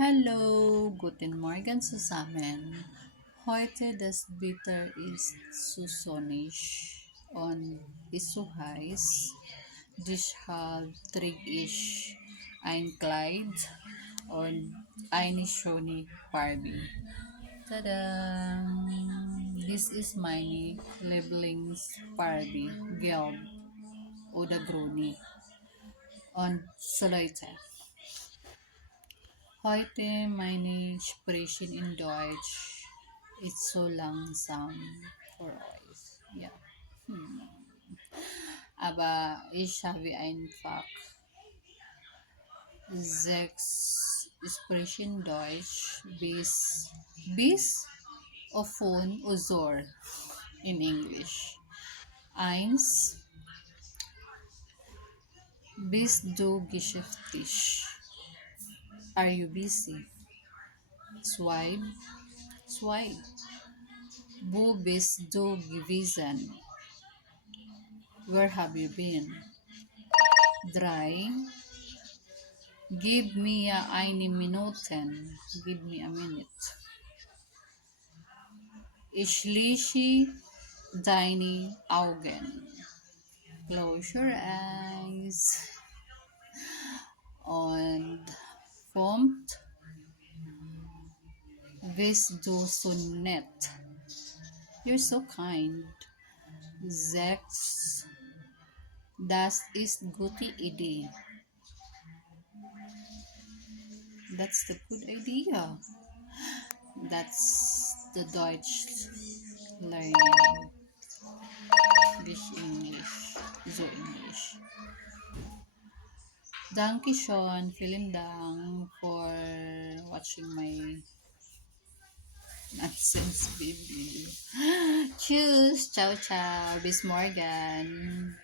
Hallo, guten Morgen zusammen. Heute das Wetter ist so sonnig und ist so heiß. Deshalb trage ich ein Kleid und eine schöne Barbie. Tada! This is meine Lieblings-Barbie, Gelb oder Grüne. Und so Leute, heute meine Sprechen in Deutsch ist so langsam für euch. Ja. Aber ich habe einfach 6 Sprechen Deutsch bis von Uzor in English. Eins, bist du geschäftig? Are you busy? Zwei, zwei. Wo bist du gewesen? Where have you been? 3. Give me eine Minuten. Give me a minute. Ich schließe deine Augen. Close your eyes. Und 5. Bist du so nett? You're so kind. 6. Das ist gute Idee. That's the good idea. That's the Deutsch learning. This English. So English. Dankeschön, vielen Dank for watching my nonsense video. Tschüss, ciao, ciao, bis morgen.